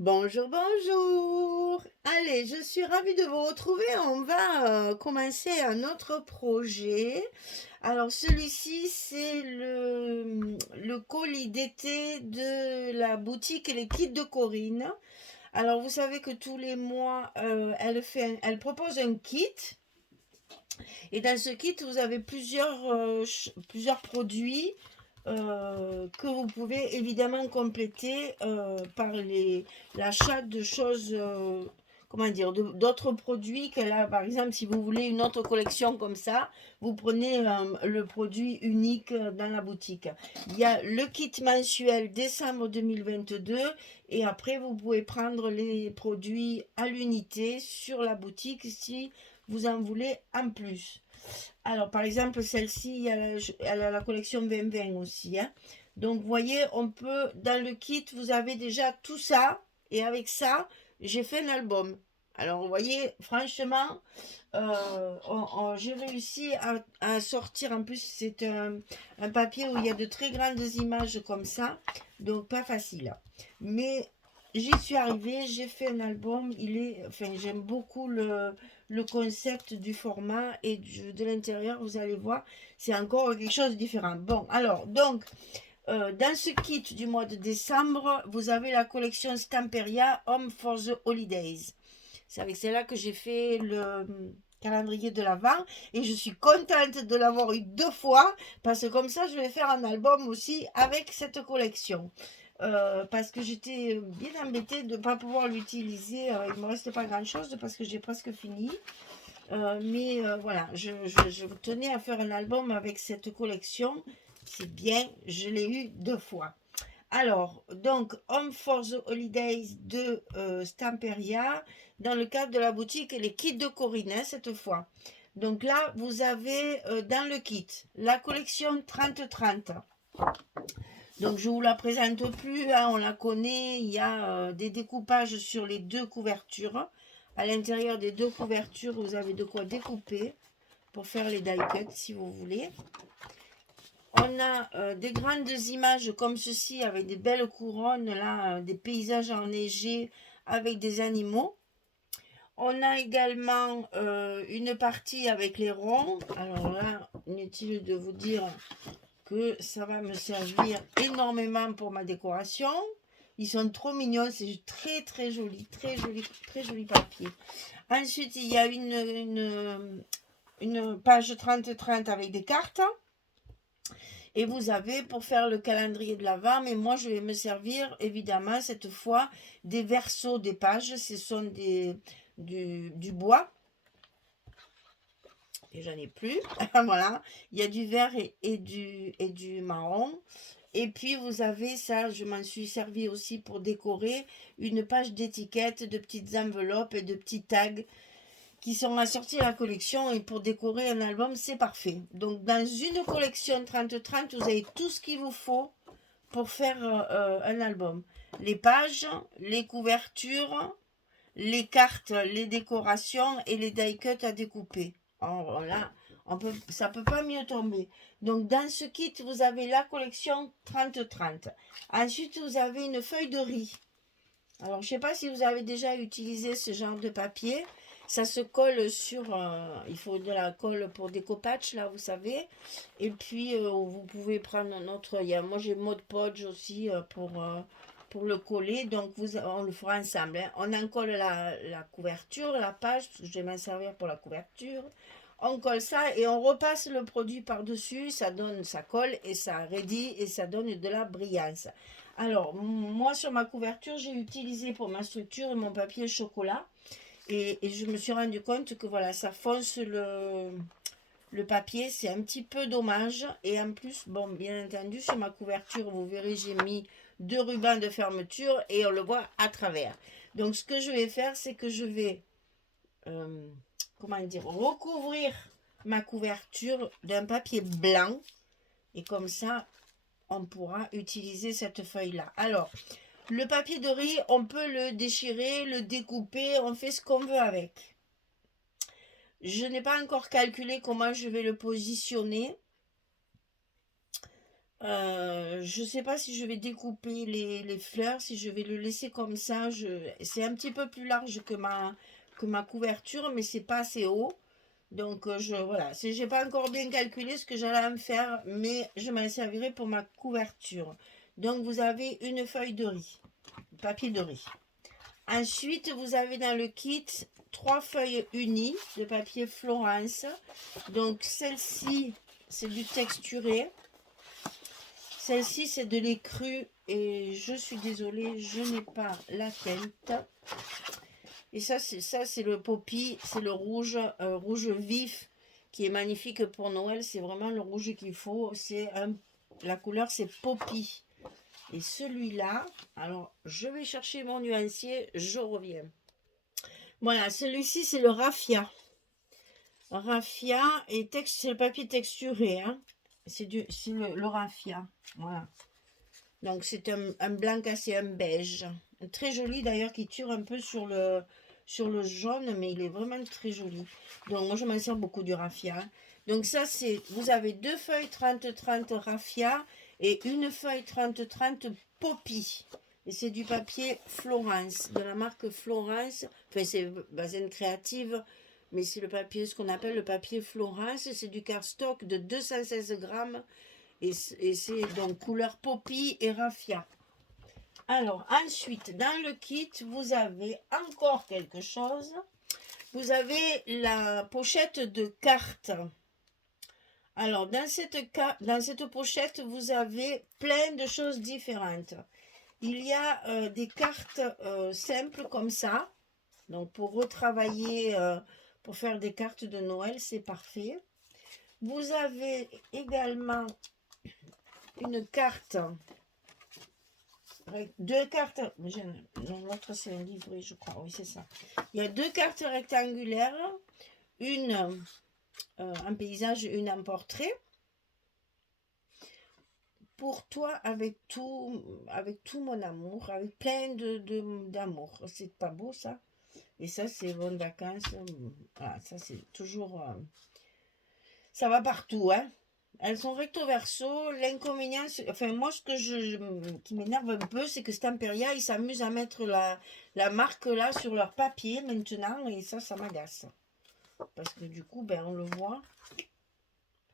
Bonjour, bonjour. Allez, je suis ravie de vous retrouver. On va commencer un autre projet. Alors, celui-ci, c'est le colis d'été de la boutique Les Kits de Corinne. Alors, vous savez que tous les mois, elle propose un kit. Et dans ce kit, vous avez plusieurs produits que vous pouvez évidemment compléter par l'achat de choses, comment dire, d'autres produits qu'elle a. Par exemple, si vous voulez une autre collection comme ça, vous prenez le produit unique dans la boutique. Il y a le kit mensuel décembre 2022 et après, vous pouvez prendre les produits à l'unité sur la boutique si vous en voulez en plus. Alors, par exemple, celle-ci, elle a la collection 2020 aussi, hein. Donc, vous voyez, on peut, dans le kit, vous avez déjà tout ça. Et avec ça, j'ai fait un album. Alors, vous voyez, franchement, j'ai réussi à sortir. En plus, c'est un papier où il y a de très grandes images comme ça. Donc, pas facile. Mais j'y suis arrivée, j'ai fait un album. Enfin, j'aime beaucoup le concept du format et de l'intérieur, vous allez voir, c'est encore quelque chose de différent. Bon, alors, donc, dans ce kit du mois de décembre, vous avez la collection Stamperia Home for the Holidays. C'est avec celle-là que j'ai fait le calendrier de l'Avent et je suis contente de l'avoir eu deux fois parce que comme ça je vais faire un album aussi avec cette collection. Parce que j'étais bien embêtée de ne pas pouvoir l'utiliser. Il ne me restait pas grand chose parce que j'ai presque fini. Mais voilà, je tenais à faire un album avec cette collection. C'est bien, je l'ai eu deux fois. Alors, donc, Home for the Holidays de Stamperia, dans le cadre de la boutique Les Kits de Corinne, hein, cette fois. Donc là, vous avez dans le kit la collection 30-30. Donc, je ne vous la présente plus, hein, on la connaît. Il y a des découpages sur les deux couvertures. À l'intérieur des deux couvertures, vous avez de quoi découper pour faire les die cuts si vous voulez. On a des grandes images comme ceci avec des belles couronnes, là, des paysages enneigés avec des animaux. On a également une partie avec les ronds. Alors là, inutile de vous dire que ça va me servir énormément pour ma décoration. Ils sont trop mignons, c'est très très joli, très joli papier. Ensuite, il y a une page 30-30 avec des cartes. Et vous avez pour faire le calendrier de l'Avent, mais moi je vais me servir évidemment cette fois des versos des pages. Ce sont du bois. Et j'en ai plus. Voilà. Il y a du vert et du marron. Et puis vous avez ça, je m'en suis servi aussi pour décorer une page d'étiquettes, de petites enveloppes et de petits tags qui sont assortis à la collection. Et pour décorer un album, c'est parfait. Donc dans une collection 30-30, vous avez tout ce qu'il vous faut pour faire un album. Les pages, les couvertures, les cartes, les décorations et les die cuts à découper. Alors là, ça peut pas mieux tomber. Donc dans ce kit, vous avez la collection 30-30. Ensuite, vous avez une feuille de riz. Alors, je ne sais pas si vous avez déjà utilisé ce genre de papier. Ça se colle sur... il faut de la colle pour découpage, là, vous savez. Et puis, vous pouvez prendre un autre... moi, j'ai Mod Podge aussi pour le coller. Donc, on le fera ensemble, hein. On en colle la couverture, la page, parce que je vais m'en servir pour la couverture. On colle ça et on repasse le produit par-dessus. Ça colle et ça raidit et ça donne de la brillance. Alors, moi, sur ma couverture, j'ai utilisé pour ma structure mon papier chocolat. Et je me suis rendu compte que voilà, ça fonce le papier. C'est un petit peu dommage. Et en plus, bon, bien entendu, sur ma couverture, vous verrez, j'ai mis deux rubans de fermeture et on le voit à travers. Donc, ce que je vais faire, c'est que je vais, euh, comment dire, recouvrir ma couverture d'un papier blanc. Et comme ça, on pourra utiliser cette feuille-là. Alors, le papier de riz, on peut le déchirer, le découper, on fait ce qu'on veut avec. Je n'ai pas encore calculé comment je vais le positionner. Je sais pas si je vais découper les fleurs, si je vais le laisser comme ça. C'est un petit peu plus large que ma couverture, mais c'est pas assez haut. Donc voilà, j'ai pas encore bien calculé ce que j'allais me faire, mais je m'en servirai pour ma couverture. Donc vous avez une feuille de riz, papier de riz. Ensuite, vous avez dans le kit 3 feuilles unies de papier Florence. Donc celle-ci, c'est du texturé. Celle-ci, c'est de l'écru et je suis désolée, je n'ai pas la teinte. Et ça, c'est le poppy, c'est le rouge, rouge vif qui est magnifique pour Noël. C'est vraiment le rouge qu'il faut. La couleur, c'est poppy. Et celui-là, alors je vais chercher mon nuancier, je reviens. Voilà, celui-ci, c'est le raffia. Raffia et c'est le papier texturé, hein. C'est le raffia. Voilà. Donc c'est un blanc cassé, un beige. Très joli d'ailleurs, qui tire un peu sur le jaune, mais il est vraiment très joli. Donc moi je m'en sers beaucoup du raffia. Donc ça c'est, vous avez 2 feuilles 30-30 raffia et une feuille 30-30 poppy. Et c'est du papier Florence, de la marque Florence. Enfin c'est Bazin Créative, mais c'est le papier, ce qu'on appelle le papier Florence. C'est du cardstock de 216 grammes. Et c'est donc couleur poppy et raffia. Alors, ensuite, dans le kit, vous avez encore quelque chose. Vous avez la pochette de cartes. Alors, dans cette pochette, vous avez plein de choses différentes. Il y a des cartes simples comme ça. Donc, pour retravailler, pour faire des cartes de Noël, c'est parfait. Vous avez également une carte, 2 cartes, non, l'autre c'est un livret je crois, oui c'est ça. Il y a 2 cartes rectangulaires, une en paysage, une en portrait. Pour toi, avec tout mon amour, avec plein d'amour. C'est pas beau ça? Et ça c'est bonnes vacances. Voilà, ça c'est toujours... ça va partout, hein. Elles sont recto verso. L'inconvénient, enfin moi ce qui m'énerve un peu, c'est que Stamperia, ils s'amusent à mettre la marque là sur leur papier maintenant, et ça m'agace. Parce que du coup, ben on le voit.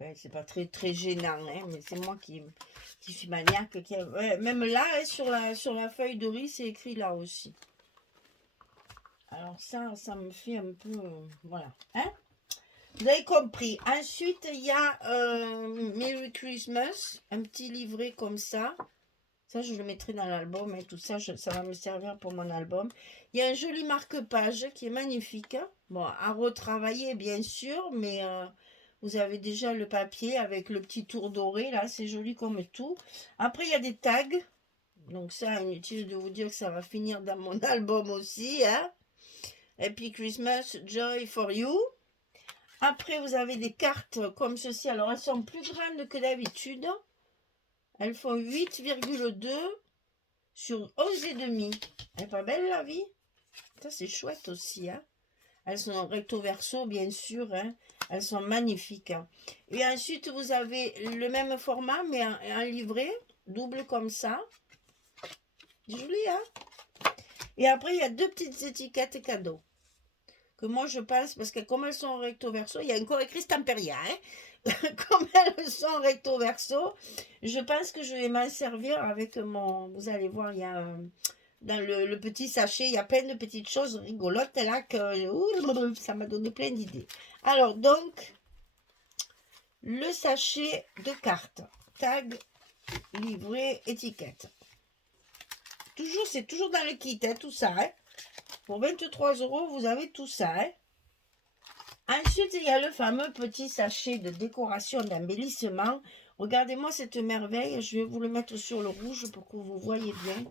Enfin, c'est pas très très gênant, hein, mais c'est moi qui suis maniaque. Ouais, même là, hein, sur la feuille de riz, c'est écrit là aussi. Alors ça me fait un peu... voilà. Hein? Vous avez compris. Ensuite, il y a Merry Christmas, un petit livret comme ça. Ça, je le mettrai dans l'album et tout ça, ça va me servir pour mon album. Il y a un joli marque-page qui est magnifique. Bon, à retravailler, bien sûr, mais vous avez déjà le papier avec le petit tour doré, là, c'est joli comme tout. Après, il y a des tags. Donc ça, inutile de vous dire que ça va finir dans mon album aussi. Hein? Happy Christmas, Joy for You. Après, vous avez des cartes comme ceci. Alors, elles sont plus grandes que d'habitude. Elles font 8,2 sur 11,5. Elle est pas belle, la vie? Ça, c'est chouette aussi. Hein? Elles sont recto verso, bien sûr. Hein? Elles sont magnifiques. Hein? Et ensuite, vous avez le même format, mais un livret, double comme ça. Joli, hein? Et après, il y a 2 petites étiquettes cadeaux. Que moi je pense, parce que comme elles sont recto verso, il y a encore écrit Stamperia, hein. Comme elles sont recto verso, je pense que je vais m'en servir avec mon... Vous allez voir, il y a dans le petit sachet, il y a plein de petites choses rigolotes là que ça m'a donné plein d'idées. Alors donc, le sachet de cartes, tag, livret, étiquette. Toujours, c'est toujours dans le kit, hein, tout ça, hein. Pour 23 €, vous avez tout ça. Hein? Ensuite, il y a le fameux petit sachet de décoration d'embellissement. Regardez-moi cette merveille. Je vais vous le mettre sur le rouge pour que vous voyez bien.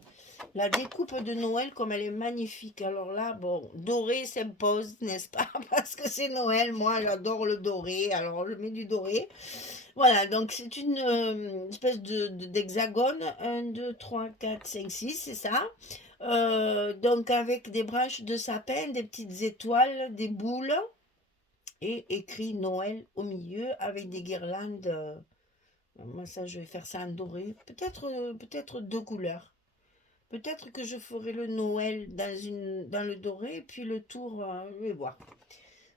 La découpe de Noël, comme elle est magnifique. Alors là, bon, doré s'impose, n'est-ce pas? Parce que c'est Noël. Moi, j'adore le doré. Alors, je mets du doré. Voilà, donc c'est une espèce d'hexagone. 1, 2, 3, 4, 5, 6, c'est ça. Donc avec des branches de sapin, des petites étoiles, des boules et écrit Noël au milieu avec des guirlandes Moi, ça, je vais faire ça en doré. Peut-être deux couleurs. Peut-être que je ferai le Noël dans le doré, et puis le tour, je vais voir.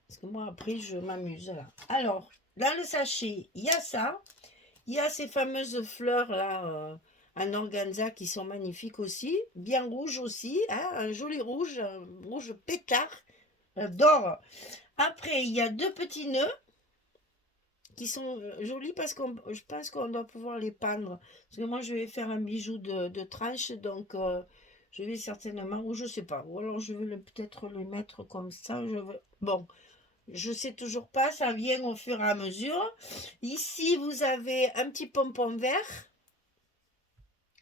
Parce que moi, après, je m'amuse là. Alors, dans le sachet, il y a ça. Il y a ces fameuses fleurs là, en organza qui sont magnifiques aussi. Bien rouges aussi, hein, un joli rouge, un rouge pétard. J'adore. Après, il y a deux petits nœuds qui sont jolis parce que je pense qu'on doit pouvoir les peindre. Parce que moi, je vais faire un bijou de tranche, donc je vais certainement, ou je sais pas, ou alors je vais peut-être le mettre comme ça. Bon, je sais toujours pas, ça vient au fur et à mesure. Ici, vous avez un petit pompon vert.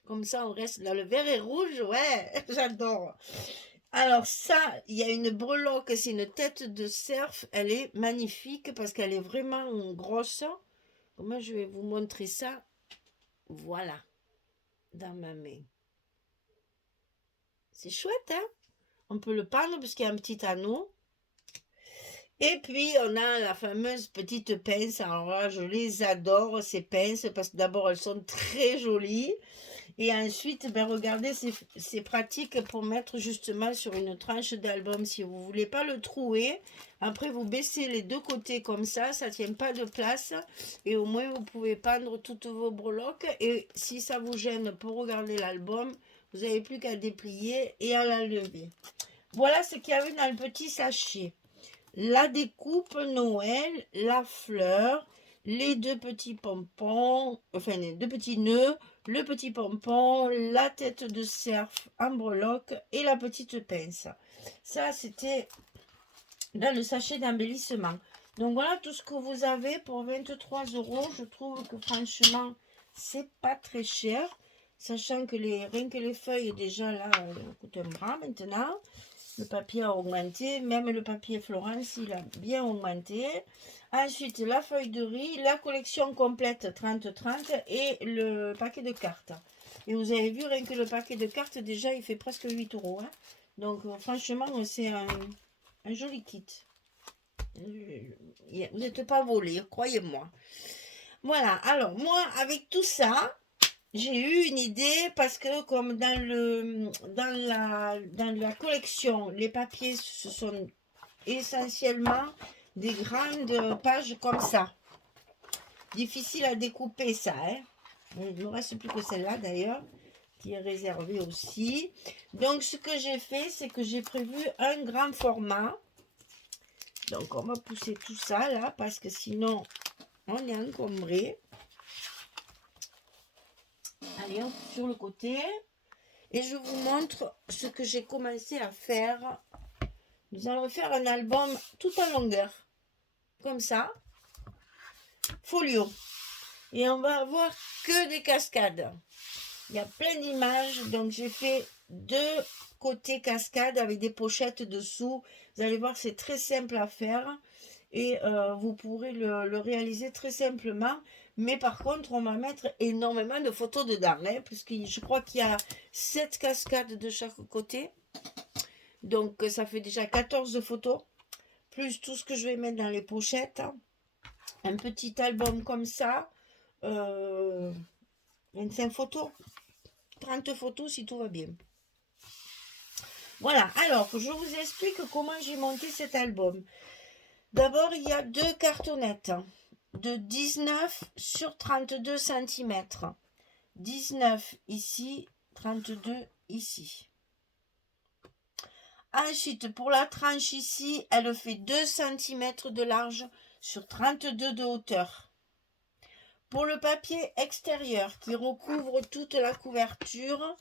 Comme ça, on reste dans le vert et rouge. Ouais, j'adore. Alors ça, il y a une breloque, c'est une tête de cerf. Elle est magnifique parce qu'elle est vraiment grosse. Moi, je vais vous montrer ça. Voilà, dans ma main. C'est chouette, hein? On peut le peindre parce qu'il y a un petit anneau. Et puis, on a la fameuse petite pince. Alors là, je les adore, ces pinces, parce que d'abord, elles sont très jolies. Et ensuite, ben, regardez, c'est pratique pour mettre justement sur une tranche d'album. Si vous ne voulez pas le trouer, après, vous baissez les deux côtés comme ça ne tient pas de place. Et au moins, vous pouvez peindre toutes vos breloques. Et si ça vous gêne pour regarder l'album, vous n'avez plus qu'à déplier et à l'enlever. Voilà ce qu'il y avait dans le petit sachet. La découpe Noël, la fleur, les deux petits pompons, enfin les deux petits nœuds, le petit pompon, la tête de cerf en breloque et la petite pince. Ça, c'était dans le sachet d'embellissement. Donc voilà tout ce que vous avez pour 23 €. Je trouve que franchement, c'est pas très cher. Sachant que rien que les feuilles, déjà là, coûtent un bras maintenant. Le papier a augmenté, même le papier Florence, il a bien augmenté. Ensuite, la feuille de riz, la collection complète 30-30 et le paquet de cartes. Et vous avez vu, rien que le paquet de cartes, déjà, il fait presque 8 €. Hein. Donc, franchement, c'est un joli kit. Vous n'êtes pas volé, croyez-moi. Voilà, alors moi, avec tout ça, j'ai eu une idée parce que comme dans la collection, les papiers, ce sont essentiellement des grandes pages comme ça. Difficile à découper ça. Hein. Il ne me reste plus que celle-là d'ailleurs, qui est réservée aussi. Donc ce que j'ai fait, c'est que j'ai prévu un grand format. Donc on va pousser tout ça là, parce que sinon on est encombré. Allez, hop, sur le côté. Et je vous montre ce que j'ai commencé à faire. Nous allons faire un album tout en longueur. Comme ça. Folio. Et on va avoir que des cascades. Il y a plein d'images. Donc j'ai fait deux côtés cascades avec des pochettes dessous. Vous allez voir, c'est très simple à faire. Et vous pourrez le réaliser très simplement. Mais par contre, on va mettre énormément de photos dedans. Hein, puisque je crois qu'il y a 7 cascades de chaque côté. Donc ça fait déjà 14 photos. Plus tout ce que je vais mettre dans les pochettes. Un petit album comme ça. 25 photos. 30 photos si tout va bien. Voilà, alors je vous explique comment j'ai monté cet album. D'abord, il y a deux cartonnettes de 19 sur 32 cm. 19 ici, 32 ici. Ensuite, pour la tranche ici, elle fait 2 cm de large sur 32 de hauteur. Pour le papier extérieur qui recouvre toute la couverture,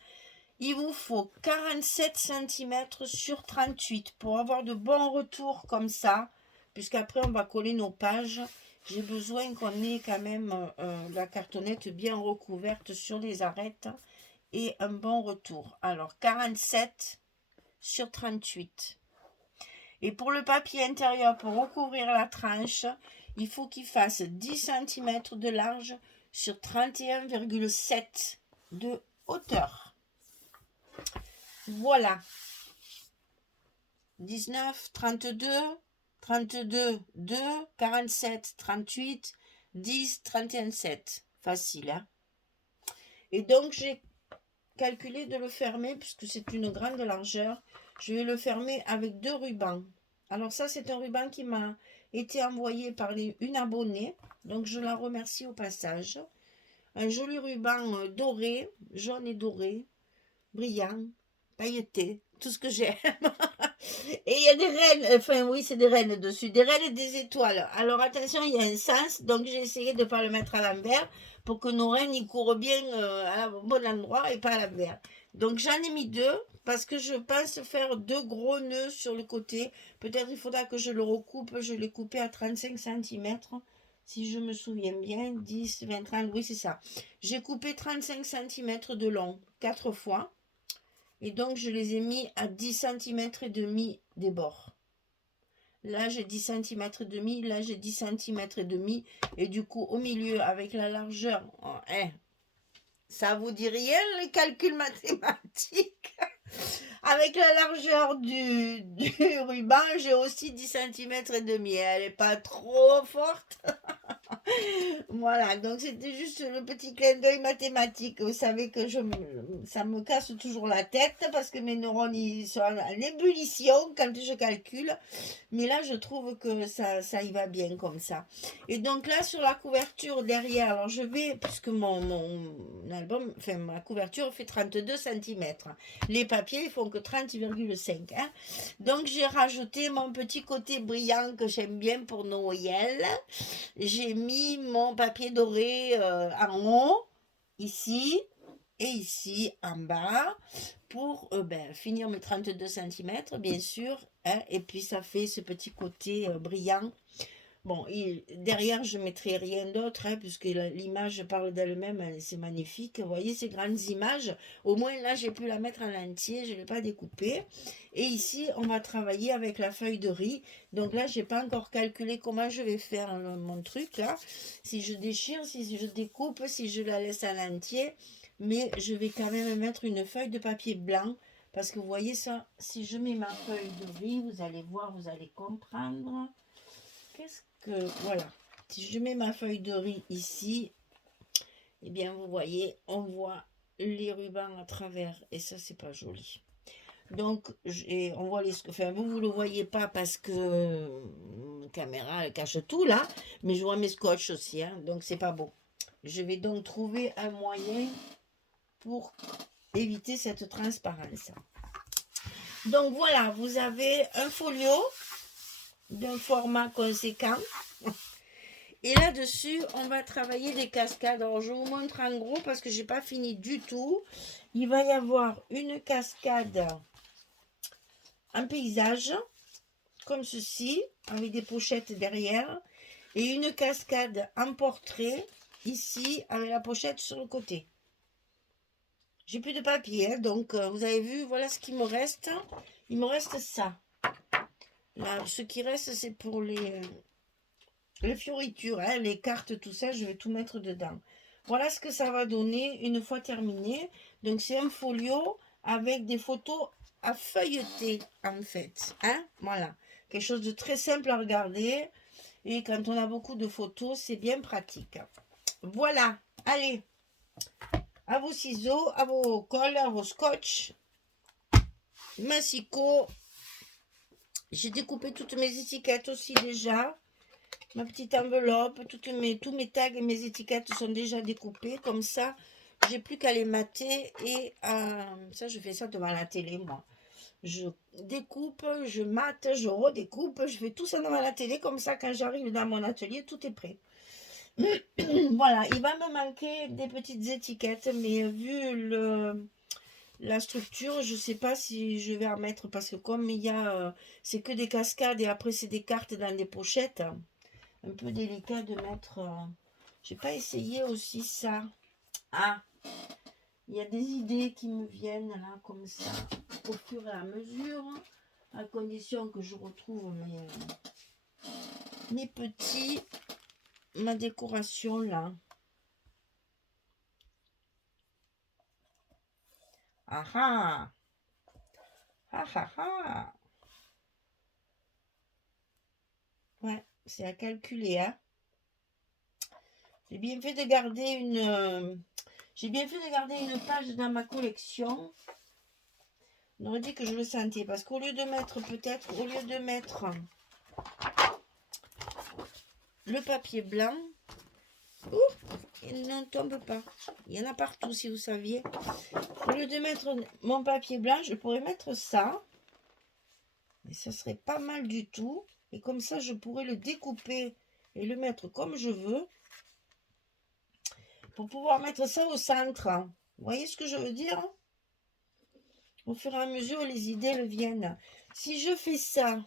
il vous faut 47 cm sur 38 pour avoir de bons retours comme ça, puisqu'après on va coller nos pages. J'ai besoin qu'on ait quand même la cartonnette bien recouverte sur les arêtes et un bon retour. Alors 47 sur 38. Et pour le papier intérieur, pour recouvrir la tranche, il faut qu'il fasse 10 cm de large sur 31,7 de hauteur. Voilà. 19, 32, 32, 2, 47, 38, 10, 31, 7. facile, hein. Et donc, j'ai calculé de le fermer, puisque c'est une grande largeur. Je vais le fermer avec 2 rubans. Alors ça, c'est un ruban qui m'a été envoyé par une abonnée. Donc, je la remercie au passage. Un joli ruban doré, jaune et doré, brillant, pailleté, tout ce que j'aime. Et il y a des reines, enfin oui, c'est des reines dessus, des reines et des étoiles. Alors attention, il y a un sens, donc j'ai essayé de ne pas le mettre à l'envers pour que nos reines y courent bien au bon endroit et pas à l'envers. Donc j'en ai mis 2 parce que je pense faire 2 gros nœuds sur le côté. Peut-être il faudra que je le recoupe, je l'ai coupé à 35 cm. Si je me souviens bien, 10, 20, 30, oui c'est ça. J'ai coupé 35 cm de long, 4 fois. Et donc, je les ai mis à 10 cm et demi des bords. Là, j'ai 10 cm et demi. Là, j'ai 10 cm et demi. Et du coup, au milieu, avec la largeur, oh, ça vous dit rien, les calculs mathématiques. Avec la largeur du ruban, j'ai aussi 10 cm et demi. Elle n'est pas trop forte. Voilà, donc c'était juste le petit clin d'œil mathématique. Vous savez que ça me casse toujours la tête parce que mes neurones ils sont en ébullition quand je calcule. Mais là, je trouve que ça y va bien comme ça. Et donc là, sur la couverture derrière, alors je vais, puisque mon album, enfin ma couverture fait 32 cm. Les papiers, ils font que 30,5. Hein. Donc j'ai rajouté mon petit côté brillant que j'aime bien pour Noël. J'ai mis mon papier doré en haut, ici, et ici en bas pour finir mes 32 cm, bien sûr. Hein, et puis ça fait ce petit côté brillant. Bon, derrière, je ne mettrai rien d'autre, hein, puisque l'image parle d'elle-même, hein, c'est magnifique. Vous voyez ces grandes images. Au moins, là, j'ai pu la mettre en entier, je ne l'ai pas découpée. Et ici, on va travailler avec la feuille de riz. Donc là, je n'ai pas encore calculé comment je vais faire mon truc, là. Si je déchire, si je découpe, si je la laisse en entier. Mais je vais quand même mettre une feuille de papier blanc. Parce que vous voyez ça, si je mets ma feuille de riz, vous allez voir, vous allez comprendre. Qu'est-ce que... Voilà. Si je mets ma feuille de riz ici, eh bien, vous voyez, on voit les rubans à travers. Et ça, c'est pas joli. Donc, on voit les... Enfin, vous ne le voyez pas parce que la caméra, elle cache tout, là. Mais je vois mes scotch aussi, hein, donc c'est pas beau. Je vais donc trouver un moyen pour éviter cette transparence. Donc, voilà, vous avez un folio d'un format conséquent. Et là-dessus, on va travailler des cascades. Alors, je vous montre en gros parce que je n'ai pas fini du tout. Il va y avoir une cascade en paysage, comme ceci, avec des pochettes derrière. Et une cascade en portrait, ici, avec la pochette sur le côté. J'ai plus de papier, hein, donc vous avez vu, voilà ce qu'il me reste. Il me reste ça. Là, ce qui reste, c'est pour les fioritures, hein, les cartes, tout ça, je vais tout mettre dedans. Voilà ce que ça va donner une fois terminé. Donc, c'est un folio avec des photos à feuilleter, en fait. Hein, voilà. Quelque chose de très simple à regarder. Et quand on a beaucoup de photos, c'est bien pratique. Voilà. Allez. À vos ciseaux, à vos colles, à vos scotch. Massicot. J'ai découpé toutes mes étiquettes aussi déjà. Ma petite enveloppe, tous mes tags et mes étiquettes sont déjà découpées. Comme ça, j'ai plus qu'à les mater. Et ça, je fais ça devant la télé, moi. Je découpe, je mate, je redécoupe. Je fais tout ça devant la télé. Comme ça, quand j'arrive dans mon atelier, tout est prêt. Voilà, il va me manquer des petites étiquettes. Mais vu la structure, je ne sais pas si je vais en mettre. Parce que comme il y a... c'est que des cascades et après, c'est des cartes dans des pochettes. Un peu délicat de mettre... j'ai pas essayé aussi ça. Ah, il y a des idées qui me viennent là comme ça au fur et à mesure, à condition que je retrouve mes petits, ma décoration là. Ah ah, ah ah ah. Ouais, c'est à calculer, hein. J'ai bien fait de garder j'ai bien fait de garder une page dans ma collection. On aurait dit que je le sentais, parce qu'au lieu de mettre le papier blanc, il ne tombe pas. Il y en a partout, si vous saviez. Au lieu de mettre mon papier blanc, je pourrais mettre ça. Mais ça serait pas mal du tout. Et comme ça, je pourrais le découper et le mettre comme je veux. Pour pouvoir mettre ça au centre. Vous voyez ce que je veux dire? Au fur et à mesure, les idées le viennent. Si je fais ça,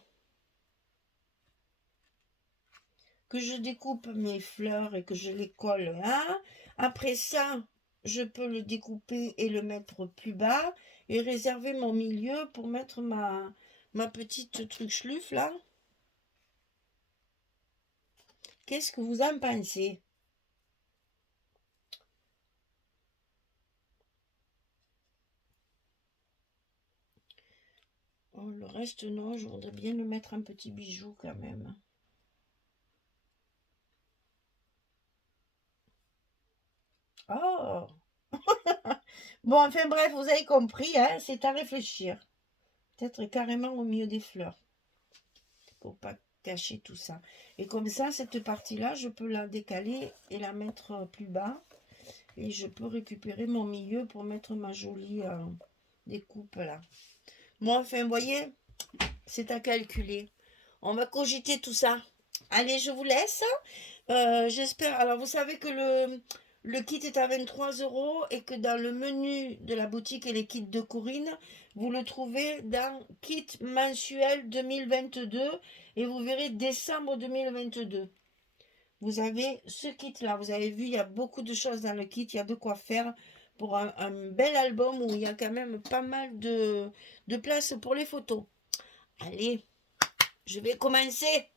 que je découpe mes fleurs et que je les colle, hein, après ça, je peux le découper et le mettre plus bas et réserver mon milieu pour mettre ma petite truc schluffe là. Qu'est-ce que vous en pensez? Oh, le reste, non, je voudrais bien le mettre un petit bijou quand même. Oh! Bon, enfin bref, vous avez compris, hein, c'est à réfléchir. Peut-être carrément au milieu des fleurs. Pour pas cacher tout ça. Et comme ça, cette partie-là, je peux la décaler et la mettre plus bas. Et je peux récupérer mon milieu pour mettre ma jolie découpe là. Moi, enfin, vous voyez, c'est à calculer. On va cogiter tout ça. Allez, je vous laisse. J'espère. Alors, vous savez que le kit est à 23 € et que dans le menu de la boutique et les kits de Corinne, vous le trouvez dans kit mensuel 2022 et vous verrez décembre 2022. Vous avez ce kit-là. Vous avez vu, il y a beaucoup de choses dans le kit. Il y a de quoi faire pour un bel album où il y a quand même pas mal de place pour les photos. Allez, je vais commencer.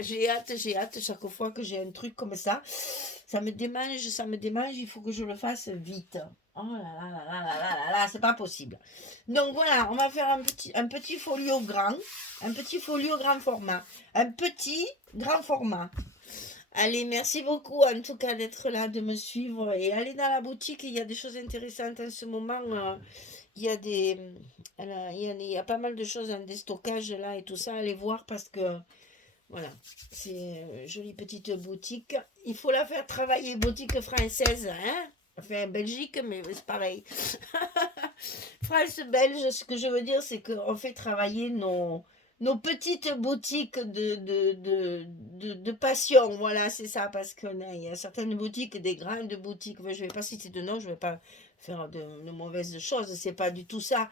J'ai hâte. Chaque fois que j'ai un truc comme ça, ça me démange. Il faut que je le fasse vite. Oh là là là là là là là, c'est pas possible. Donc voilà, on va faire un petit folio grand. Un petit folio grand format. Un petit grand format. Allez, merci beaucoup en tout cas d'être là, de me suivre. Et allez dans la boutique, il y a des choses intéressantes en ce moment. Il y a il y a pas mal de choses en déstockage là et tout ça. Allez voir parce que voilà, c'est une jolie petite boutique. Il faut la faire travailler, boutique française, hein? Enfin, Belgique, mais c'est pareil. France-Belge, ce que je veux dire, c'est qu'on fait travailler nos petites boutiques de passion. Voilà, c'est ça, parce qu'il y a certaines boutiques, des grandes boutiques. Je ne vais pas citer de nom, je ne vais pas faire de mauvaises choses, c'est pas du tout ça.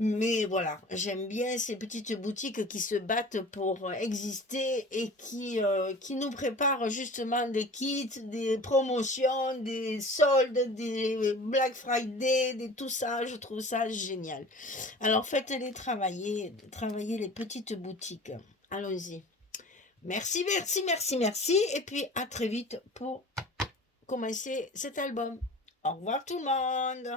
Mais voilà, j'aime bien ces petites boutiques qui se battent pour exister et qui nous préparent justement des kits, des promotions, des soldes, des Black Friday, tout ça. Je trouve ça génial. Alors faites-les travailler les petites boutiques. Allons-y. Merci, merci, merci, merci. Et puis à très vite pour commencer cet album. Au revoir tout le monde.